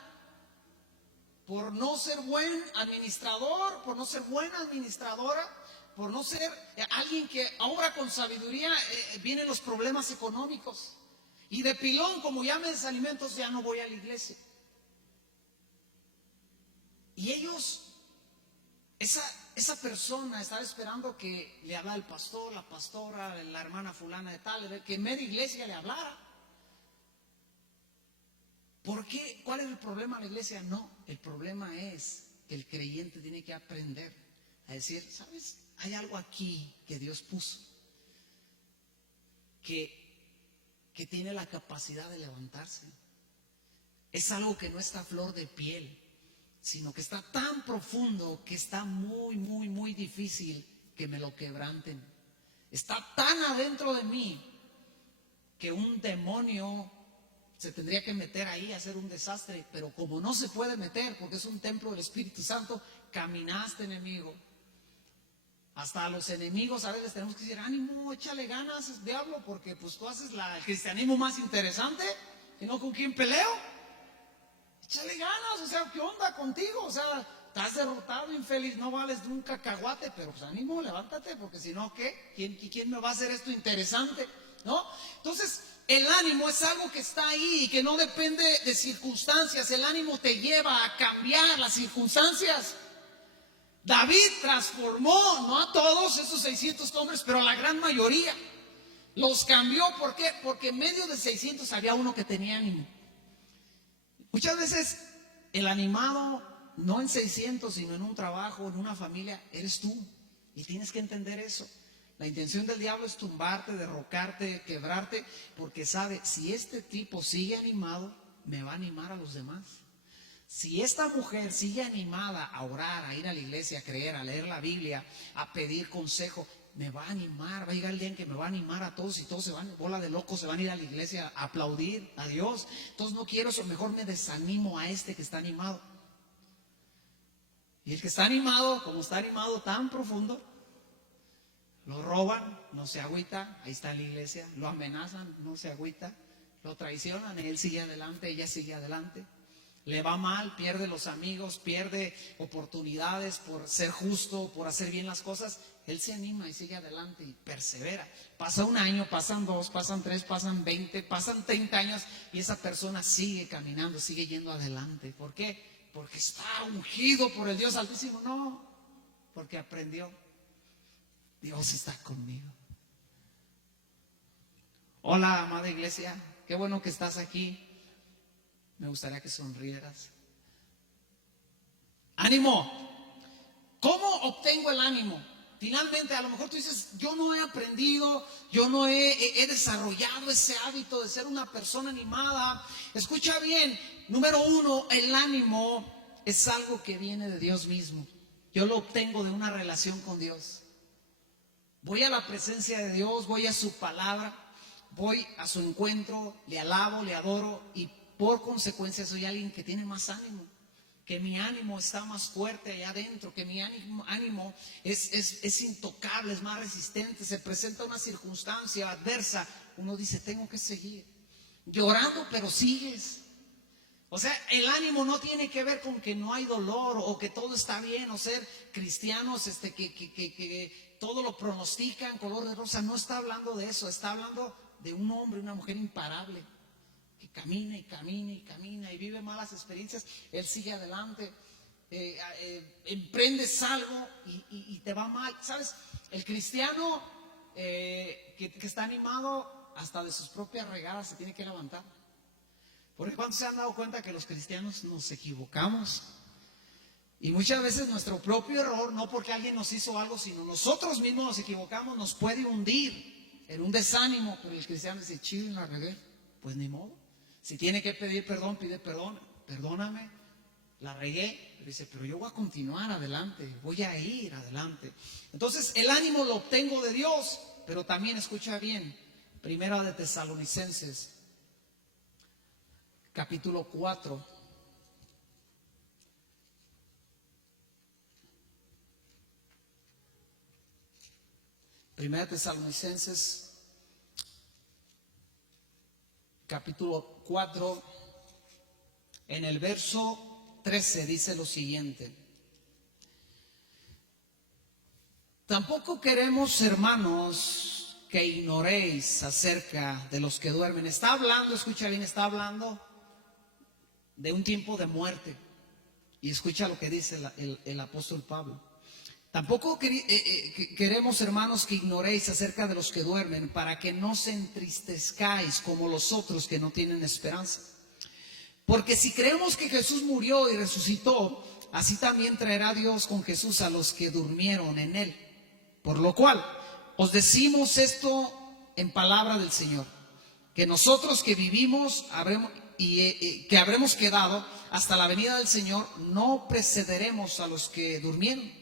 Por no ser buen administrador, por no ser buena administradora, por no ser alguien que obra con sabiduría, vienen los problemas económicos. Y de pilón, como ya me desanimé, entonces ya no voy a la iglesia. Y ellos, esa persona estaba esperando que le hablara el pastor, la pastora, la hermana fulana de tal, que en media iglesia le hablara. ¿Por qué? ¿Cuál es el problema de la iglesia? No, el problema es que el creyente tiene que aprender a decir, ¿sabes? Hay algo aquí que Dios puso que tiene la capacidad de levantarse. Es algo que no está a flor de piel, sino que está tan profundo que está muy, muy, muy difícil que me lo quebranten. Está tan adentro de mí que un demonio se tendría que meter ahí a hacer un desastre, pero como no se puede meter porque es un templo del Espíritu Santo, caminaste, enemigo. Hasta a los enemigos a veces tenemos que decir, ánimo, échale ganas, diablo, porque pues tú haces el cristianismo más interesante, y no con quién peleo. Échale ganas, o sea, ¿qué onda contigo? O sea, estás derrotado, infeliz, no vales de un cacahuate, pero pues ánimo, levántate, porque si no, ¿qué? ¿Quién me va a hacer esto interesante? ¿No? Entonces, el ánimo es algo que está ahí y que no depende de circunstancias. El ánimo te lleva a cambiar las circunstancias. David transformó, no a todos esos 600 hombres, pero a la gran mayoría. Los cambió, ¿por qué? Porque en medio de 600 había uno que tenía ánimo. Muchas veces el animado, no en 600, sino en un trabajo, en una familia, eres tú. Y tienes que entender eso. La intención del diablo es tumbarte, derrocarte, quebrarte, porque sabe, si este tipo sigue animado, me va a animar a los demás. Si esta mujer sigue animada a orar, a ir a la iglesia, a creer, a leer la Biblia, a pedir consejo, me va a animar, va a llegar el día en que me va a animar a todos y todos se van, bola de locos, se van a ir a la iglesia a aplaudir a Dios. Entonces no quiero eso, mejor me desanimo a este que está animado. Y el que está animado, como está animado tan profundo, lo roban, no se agüita, ahí está en la iglesia, lo amenazan, no se agüita, lo traicionan, él sigue adelante, ella sigue adelante. Le va mal, pierde los amigos, pierde oportunidades por ser justo, por hacer bien las cosas. Él se anima y sigue adelante y persevera. Pasa un año, pasan 2, pasan 3, pasan 20, pasan 30 años y esa persona sigue caminando, sigue yendo adelante. ¿Por qué? Porque está ungido por el Dios Altísimo. No, porque aprendió. Dios está conmigo. Hola, amada iglesia, qué bueno que estás aquí. Me gustaría que sonrieras. ¡Ánimo! ¿Cómo obtengo el ánimo? Finalmente, a lo mejor tú dices, yo no he aprendido, yo no he desarrollado ese hábito de ser una persona animada. Escucha bien, número 1, el ánimo es algo que viene de Dios mismo. Yo lo obtengo de una relación con Dios. Voy a la presencia de Dios, voy a su palabra, voy a su encuentro, le alabo, le adoro y por consecuencia soy alguien que tiene más ánimo, que mi ánimo está más fuerte allá adentro, que mi ánimo es intocable, es más resistente. Se presenta una circunstancia adversa, uno dice, tengo que seguir llorando, pero sigues. O sea, el ánimo no tiene que ver con que no hay dolor o que todo está bien, o ser cristianos que todo lo pronostican color de rosa. No está hablando de eso, está hablando de un hombre, una mujer imparable, que camina y camina y camina y vive malas experiencias. Él sigue adelante, emprendes algo y te va mal. ¿Sabes? El cristiano que está animado hasta de sus propias regadas se tiene que levantar. Porque ¿cuántos se han dado cuenta que los cristianos nos equivocamos? Y muchas veces nuestro propio error, no porque alguien nos hizo algo, sino nosotros mismos nos equivocamos, nos puede hundir en un desánimo. Pero el cristiano dice, chido, la regué, pues ni modo. Si tiene que pedir perdón, pide perdón. Perdóname, la regué. Pero dice, pero yo voy a continuar adelante, voy a ir adelante. Entonces el ánimo lo obtengo de Dios, pero también escucha bien, Primera de Tesalonicenses, capítulo 4. Primera de Tesalonicenses, capítulo 4, en el verso 13 dice lo siguiente: tampoco queremos, hermanos, que ignoréis acerca de los que duermen. Está hablando, escucha bien, está hablando de un tiempo de muerte. Y escucha lo que dice el apóstol Pablo. Tampoco queremos, hermanos, que ignoréis acerca de los que duermen, para que no se entristezcáis como los otros que no tienen esperanza. Porque si creemos que Jesús murió y resucitó, así también traerá Dios con Jesús a los que durmieron en él. Por lo cual, os decimos esto en palabra del Señor, que nosotros que vivimos que habremos quedado hasta la venida del Señor, no precederemos a los que durmieron.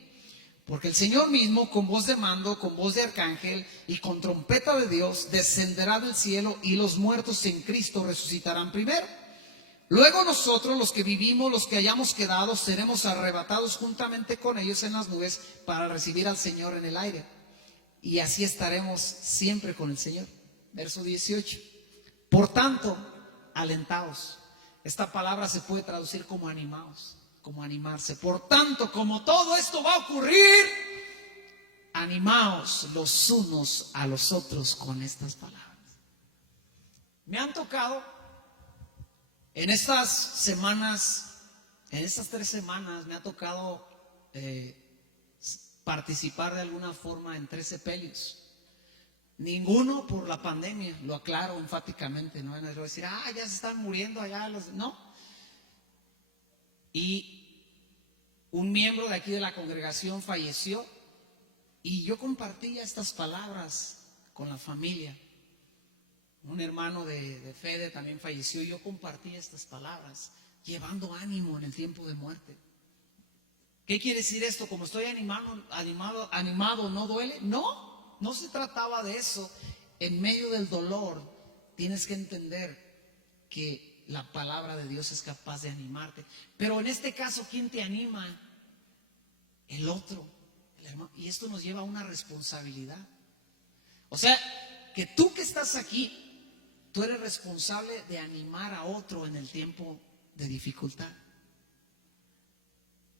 Porque el Señor mismo, con voz de mando, con voz de arcángel y con trompeta de Dios, descenderá del cielo, y los muertos en Cristo resucitarán primero. Luego nosotros, los que vivimos, los que hayamos quedado, seremos arrebatados juntamente con ellos en las nubes para recibir al Señor en el aire. Y así estaremos siempre con el Señor. Verso 18. Por tanto, alentaos. Esta palabra se puede traducir como animaos, como animarse. Por tanto, como todo esto va a ocurrir, animaos los unos a los otros con estas palabras. Me han tocado en estas semanas, en estas 3 semanas, me ha tocado participar de alguna forma en 3 sepelios. Ninguno por la pandemia, lo aclaro enfáticamente. No van a decir, ya se están muriendo allá. No. Y un miembro de aquí de la congregación falleció, y yo compartía estas palabras con la familia. Un hermano de Fede también falleció, y yo compartía estas palabras, llevando ánimo en el tiempo de muerte. ¿Qué quiere decir esto? Como estoy animado, ¿no duele? No se trataba de eso. En medio del dolor tienes que entender que la palabra de Dios es capaz de animarte. Pero en este caso, ¿quién te anima? El otro, el hermano. Y esto nos lleva a una responsabilidad. O sea, que tú que estás aquí, tú eres responsable de animar a otro en el tiempo de dificultad.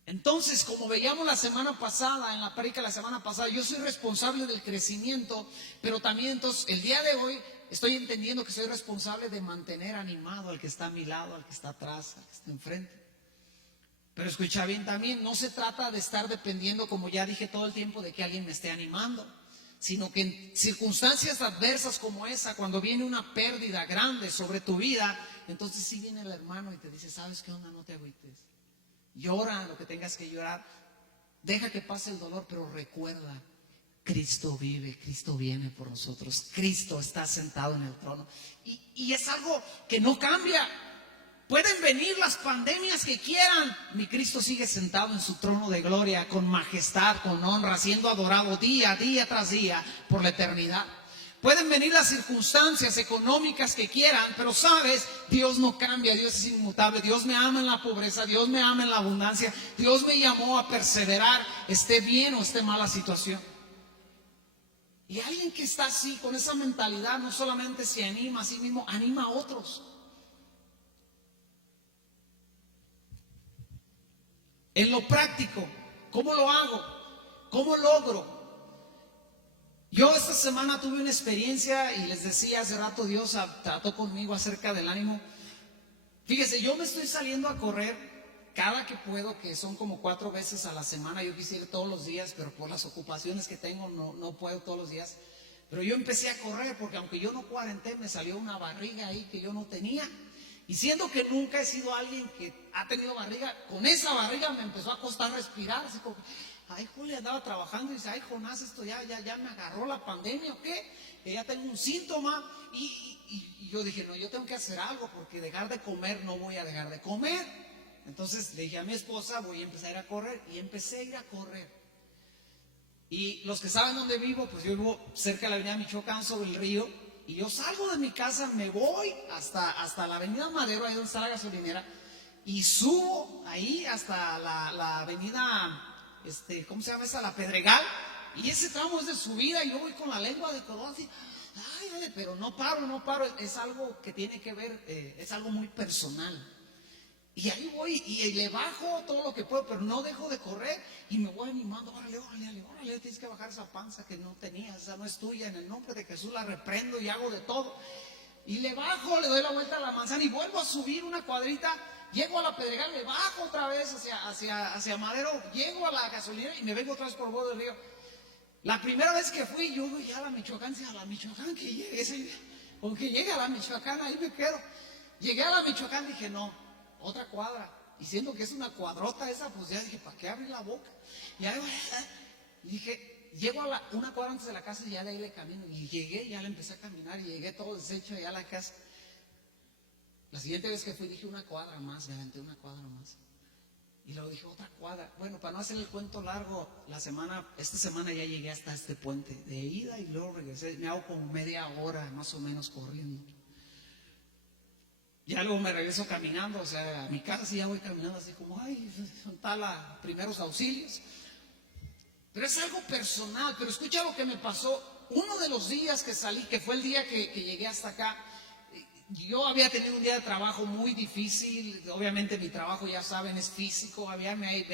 Entonces, como veíamos la semana pasada, en la prédica la semana pasada, yo soy responsable del crecimiento, pero también entonces el día de hoy estoy entendiendo que soy responsable de mantener animado al que está a mi lado, al que está atrás, al que está enfrente. Pero escucha bien también, no se trata de estar dependiendo, como ya dije todo el tiempo, de que alguien me esté animando, sino que en circunstancias adversas como esa, cuando viene una pérdida grande sobre tu vida, entonces sí viene el hermano y te dice, ¿sabes qué onda? No te agüites. Llora lo que tengas que llorar, deja que pase el dolor, pero recuerda, Cristo vive, Cristo viene por nosotros, Cristo está sentado en el trono. Y es algo que no cambia. Pueden venir las pandemias que quieran, mi Cristo sigue sentado en su trono de gloria, con majestad, con honra, siendo adorado día tras día por la eternidad. Pueden venir las circunstancias económicas que quieran, pero sabes, Dios no cambia, Dios es inmutable. Dios me ama en la pobreza, Dios me ama en la abundancia. Dios me llamó a perseverar, esté bien o esté mal la situación. Y alguien que está así, con esa mentalidad, no solamente se anima a sí mismo, anima a otros. En lo práctico, ¿cómo lo hago? ¿Cómo logro? Yo esta semana tuve una experiencia y les decía hace rato, Dios trató conmigo acerca del ánimo. Fíjese, yo me estoy saliendo a correr cada que puedo, que son como 4 veces a la semana. Yo quisiera ir todos los días, pero por las ocupaciones que tengo no puedo todos los días. Pero yo empecé a correr porque aunque yo no cuarenté, me salió una barriga ahí que yo no tenía. Y siendo que nunca he sido alguien que ha tenido barriga, con esa barriga me empezó a costar respirar. Así como, ay, Julio, andaba trabajando y dice, ay, Jonás, esto ya me agarró la pandemia o qué, que ya tengo un síntoma. Y yo dije, no, yo tengo que hacer algo porque dejar de comer no voy a dejar de comer. Entonces le dije a mi esposa, voy a empezar a ir a correr. Y empecé a ir a correr. Y los que saben dónde vivo, pues yo vivo cerca de la avenida Michoacán, sobre el río. Y yo salgo de mi casa, me voy hasta la avenida Madero, ahí donde está la gasolinera. Y subo ahí hasta la avenida, ¿cómo se llama esa? La Pedregal. Y ese tramo es de subida y yo voy con la lengua de codón así. Ay, pero no paro. Es algo que tiene que ver, es algo muy personal. Y ahí voy y le bajo todo lo que puedo, pero no dejo de correr y me voy animando. Órale, tienes que bajar esa panza que no tenías, esa no es tuya. En el nombre de Jesús la reprendo y hago de todo. Y le bajo, le doy la vuelta a la manzana y vuelvo a subir una cuadrita. Llego a la Pedregal, le bajo otra vez hacia Madero, llego a la gasolinera y me vengo otra vez por Bodo del Río. La primera vez que fui, yo voy a la Michoacán, a la Michoacán que llegue, con que llegue a la Michoacán, ahí me quedo. Llegué a la Michoacán, dije, no. Otra cuadra, y siendo que es una cuadrota esa, pues ya dije, ¿para qué abrir la boca? Y ahí dije, llego a una cuadra antes de la casa y ya de ahí le camino. Y llegué, ya le empecé a caminar y llegué todo deshecho allá a la casa. La siguiente vez que fui dije una cuadra más, me aventé una cuadra más. Y luego dije otra cuadra. Bueno, para no hacer el cuento largo, esta semana ya llegué hasta este puente de ida y luego regresé. Me hago como media hora más o menos corriendo. Ya luego me regreso caminando, o sea, a mi casa sí ya voy caminando así como, ay, son primeros auxilios. Pero es algo personal, pero escucha lo que me pasó. Uno de los días que salí, que fue el día que llegué hasta acá, yo había tenido un día de trabajo muy difícil. Obviamente mi trabajo, ya saben, es físico. Me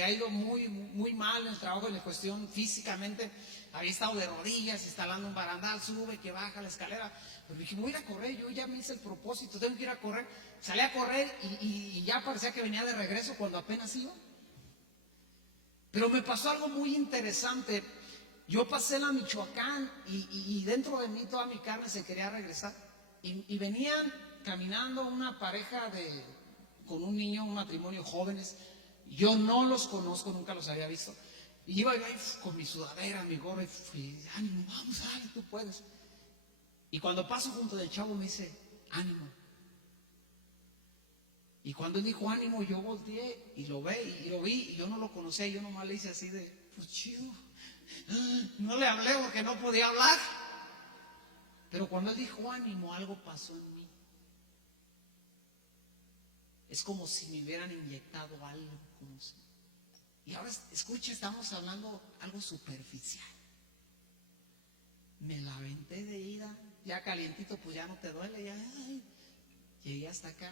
ha ido muy, muy mal en el trabajo, en la cuestión físicamente. Había estado de rodillas, instalando un barandal, sube, que baja la escalera. Pero dije, voy a ir a correr, yo ya me hice el propósito, tengo que ir a correr. Salí a correr y ya parecía que venía de regreso cuando apenas iba. Pero me pasó algo muy interesante. Yo pasé la Michoacán y dentro de mí toda mi carne se quería regresar. Y venían caminando una pareja con un niño, un matrimonio jóvenes. Yo no los conozco, nunca los había visto. Y iba ahí con mi sudadera, mi gorro, y fui, ánimo, vamos, dale, tú puedes. Y cuando paso junto del chavo me dice, ánimo. Y cuando él dijo ánimo, yo volteé y lo vi, y yo no lo conocía, yo nomás le hice así de, pues chido. No le hablé porque no podía hablar. Pero cuando él dijo ánimo, algo pasó en mí. Es como si me hubieran inyectado algo. Y ahora, escucha, estamos hablando algo superficial. Me la aventé de ida, ya calientito, pues ya no te duele, ya. Llegué hasta acá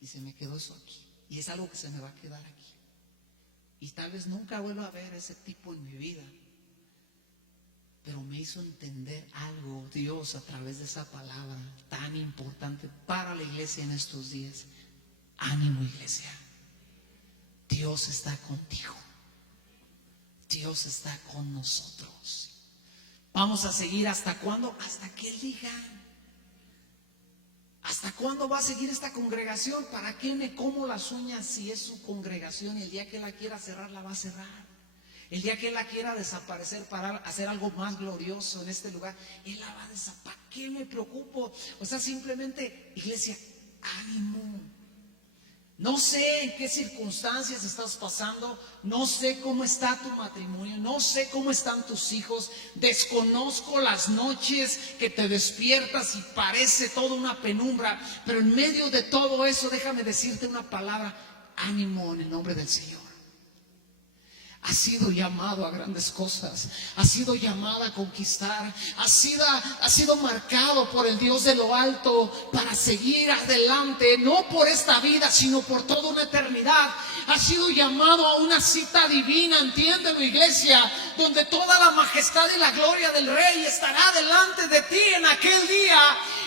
y se me quedó eso aquí. Y es algo que se me va a quedar aquí. Y tal vez nunca vuelva a ver ese tipo en mi vida. Pero me hizo entender algo Dios a través de esa palabra tan importante para la iglesia en estos días. Ánimo, iglesia. Dios está contigo. Dios está con nosotros. Vamos a seguir ¿hasta cuándo? Hasta que Él diga. ¿Hasta cuándo va a seguir esta congregación? ¿Para qué me como las uñas si es su congregación? Y el día que Él la quiera cerrar, la va a cerrar. El día que Él la quiera desaparecer para hacer algo más glorioso en este lugar, Él la va a desaparecer. ¿Para qué me preocupo? O sea, simplemente, iglesia, ánimo. No sé en qué circunstancias estás pasando, no sé cómo está tu matrimonio, no sé cómo están tus hijos, desconozco las noches que te despiertas y parece toda una penumbra, pero en medio de todo eso déjame decirte una palabra, ánimo en el nombre del Señor. Has sido llamado a grandes cosas, has sido llamado a conquistar, has sido marcado por el Dios de lo alto para seguir adelante, no por esta vida, sino por toda una eternidad. Has sido llamado a una cita divina, entiéndelo, iglesia, donde toda la majestad y la gloria del Rey estará delante de ti en aquel día.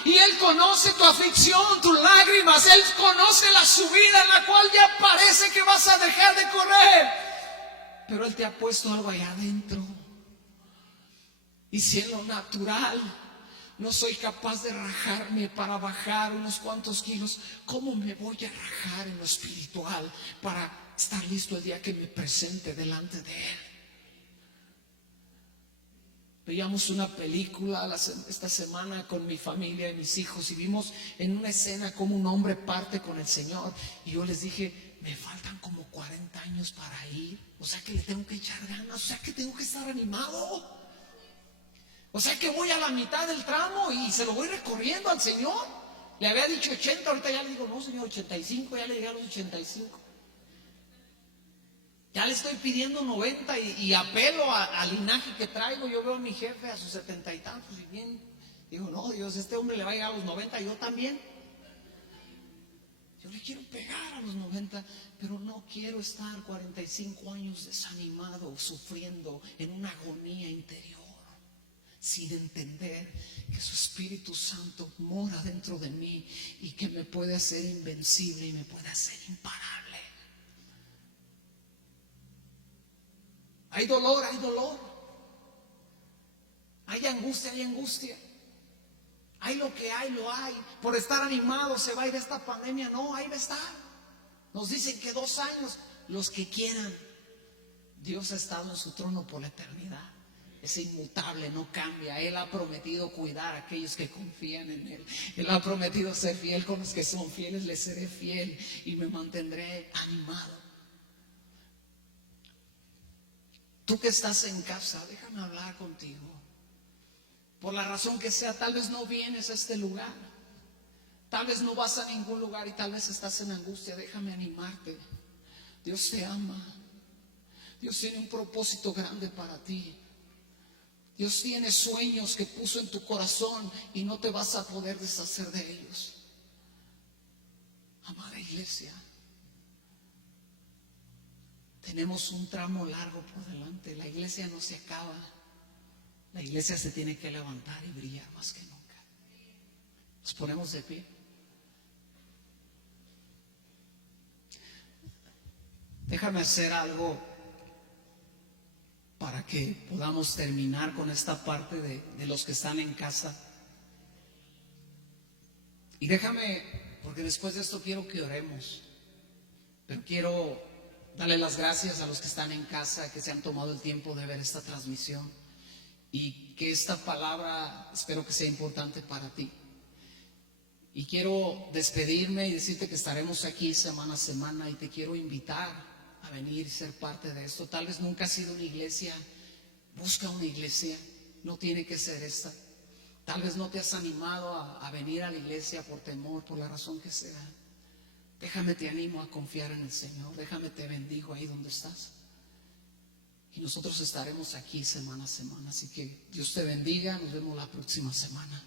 Y Él conoce tu aflicción, tus lágrimas, Él conoce la subida en la cual ya parece que vas a dejar de correr. Pero Él te ha puesto algo allá adentro. Y si en lo natural no soy capaz de rajarme para bajar unos cuantos kilos, ¿cómo me voy a rajar en lo espiritual para estar listo el día que me presente delante de Él? Veíamos una película esta semana con mi familia y mis hijos y vimos en una escena cómo un hombre parte con el Señor. Y yo les dije, me faltan como 40 años para ir. O sea que le tengo que echar ganas, o sea que tengo que estar animado. O sea que voy a la mitad del tramo y se lo voy recorriendo al Señor. Le había dicho 80, ahorita ya le digo, no Señor, 85, ya le llegué a los 85. Ya le estoy pidiendo 90 y apelo al linaje que traigo. Yo veo a mi jefe a sus 70 y tantos y bien, digo, no Dios, este hombre le va a llegar a los 90, yo también. Yo le quiero pegar a los 90, pero no quiero estar 45 años desanimado, sufriendo en una agonía interior, sin entender que su Espíritu Santo mora dentro de mí y que me puede hacer invencible y me puede hacer imparable. Hay dolor, hay dolor. Hay angustia, hay angustia. Hay lo que hay, lo hay. Por estar animado se va a ir esta pandemia. No, ahí va a estar. Nos dicen que 2 años, los que quieran. Dios ha estado en su trono por la eternidad. Es inmutable, no cambia. Él ha prometido cuidar a aquellos que confían en Él. Él ha prometido ser fiel con los que son fieles. Les seré fiel y me mantendré animado. Tú que estás en casa, déjame hablar contigo. Por la razón que sea, tal vez no vienes a este lugar. Tal vez no vas a ningún lugar y tal vez estás en angustia. Déjame animarte. Dios te ama. Dios tiene un propósito grande para ti. Dios tiene sueños que puso en tu corazón y no te vas a poder deshacer de ellos. Amada iglesia, tenemos un tramo largo por delante. La iglesia no se acaba. La iglesia se tiene que levantar y brillar más que nunca. Nos ponemos de pie. Déjame hacer algo para que podamos terminar con esta parte de los que están en casa. Y déjame, porque después de esto quiero que oremos. Pero quiero darle las gracias a los que están en casa, que se han tomado el tiempo de ver esta transmisión. Y que esta palabra espero que sea importante para ti. Y quiero despedirme y decirte que estaremos aquí semana a semana y te quiero invitar a venir y ser parte de esto. Tal vez nunca has sido una iglesia, busca una iglesia, no tiene que ser esta. Tal vez no te has animado a venir a la iglesia por temor, por la razón que sea. Déjame te animo a confiar en el Señor, déjame te bendigo ahí donde estás. Y nosotros estaremos aquí semana a semana, así que Dios te bendiga, nos vemos la próxima semana.